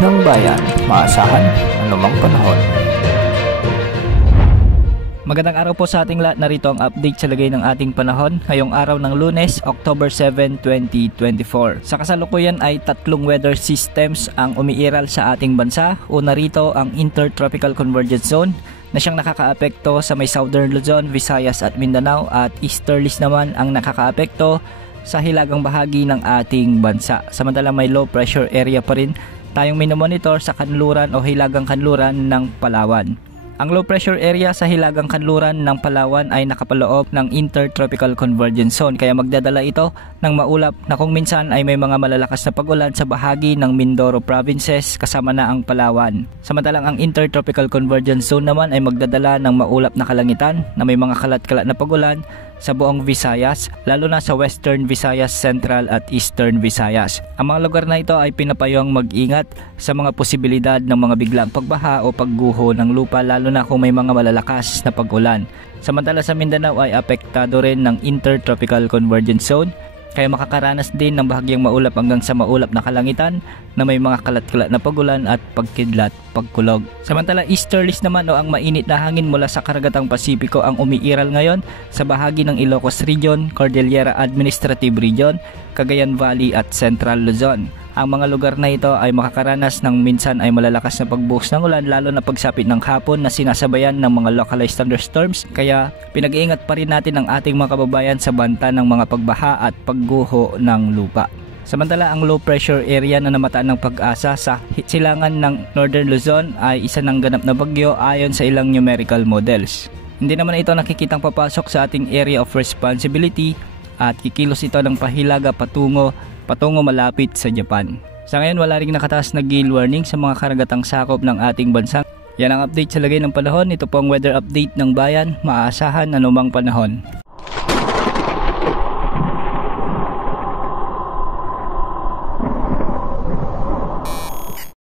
ng bayan, maasahan anumang panahon. Magandang araw po sa ating lahat. Narito ang update sa lagay ng ating panahon ngayong araw ng Lunes, October 7, 2024. Sa kasalukuyan ay tatlong weather systems ang umiiral sa ating bansa. Una rito ang Intertropical Convergence Zone na siyang nakakaapekto sa may Southern Luzon, Visayas at Mindanao, at Easterlies naman ang nakakaapekto sa hilagang bahagi ng ating bansa. Samantalang may low pressure area pa rin tayong minomonitor sa kanluran o hilagang kanluran ng Palawan. Ang low pressure area sa hilagang kanluran ng Palawan ay nakapaloob ng Intertropical Convergence Zone, kaya magdadala ito ng maulap na kung minsan ay may mga malalakas na pag-ulan sa bahagi ng Mindoro Provinces kasama na ang Palawan. Samantalang ang Intertropical Convergence Zone naman ay magdadala ng maulap na kalangitan na may mga kalat-kalat na pag-ulan sa buong Visayas, lalo na sa Western Visayas, Central at Eastern Visayas. Ang mga lugar na ito ay pinapayong mag-ingat sa mga posibilidad ng mga biglang pagbaha o pagguho ng lupa, lalo na kung may mga malalakas na pag-ulan. Samantala sa Mindanao ay apektado rin ng Intertropical Convergence Zone, kaya makakaranas din ng bahagyang maulap hanggang sa maulap na kalangitan na may mga kalat-kalat na pagulan at pagkidlat, pagkulog. Samantala easterlies naman o ang mainit na hangin mula sa karagatang Pasipiko ang umiiral ngayon sa bahagi ng Ilocos Region, Cordillera Administrative Region, Cagayan Valley at Central Luzon. Ang mga lugar na ito ay makakaranas ng minsan ay malalakas na pagbuhos ng ulan, lalo na pagsapit ng hapon na sinasabayan ng mga localized thunderstorms, kaya pinag-iingat pa rin natin ang ating mga kababayan sa banta ng mga pagbaha at pagguho ng lupa. Samantala ang low pressure area na namataan ng Pag-asa sa silangan ng Northern Luzon ay isa ng ganap na bagyo ayon sa ilang numerical models. Hindi naman ito nakikitang papasok sa ating area of responsibility at kikilos ito ng pahilaga patungo malapit sa Japan. Sa ngayon wala ring nakataas na gale warning sa mga karagatang sakop ng ating bansa. Yan ang update sa lagay ng panahon. Ito po ang weather update ng bayan, maaasahan anumang panahon.